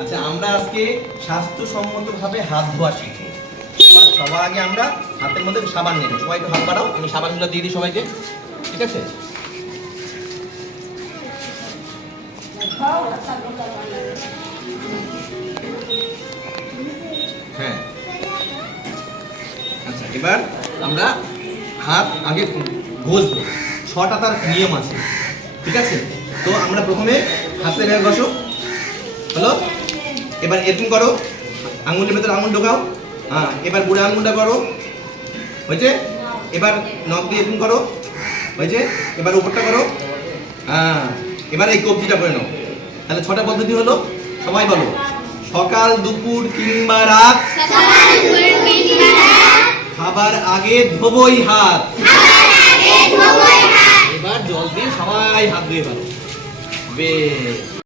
আচ্ছা, আমরা আজকে স্বাস্থ্যসম্মতভাবে হাত ধোয়া শিখবো। সবার আগে আমরা হাতের মধ্যে সাবান নেব। সবাই একটু হাত বাড়াও, আমি সাবানগুলো দিয়ে দিই সবাইকে। ঠিক আছে? হ্যাঁ, আচ্ছা, এবার আমরা হাত আগে ঘষবো। 6টা তার নিয়ম আছে। ঠিক আছে? তো আমরা প্রথমে হাতে ব্যাগ ঘষো। হলো? এবার এরকম করো, আঙুলের ভেতরে আঙুল ঢোকাও। হ্যাঁ, এবার বুড়ো আঙুলটা করো। হয়েছে? এবার নখ দিয়ে এরকম করো। হয়েছে? এবার উপরটা করো। হ্যাঁ, এবার এই কবজিটা করে নাও। তাহলে 6টা পদ্ধতি হলো। সবাই বলো, সকাল, দুপুর কিংবা রাত খাবার আগে ধোবই হাত। এবার জল দিয়ে সবাই হাত ধুয়ে ফেলো। বেশ।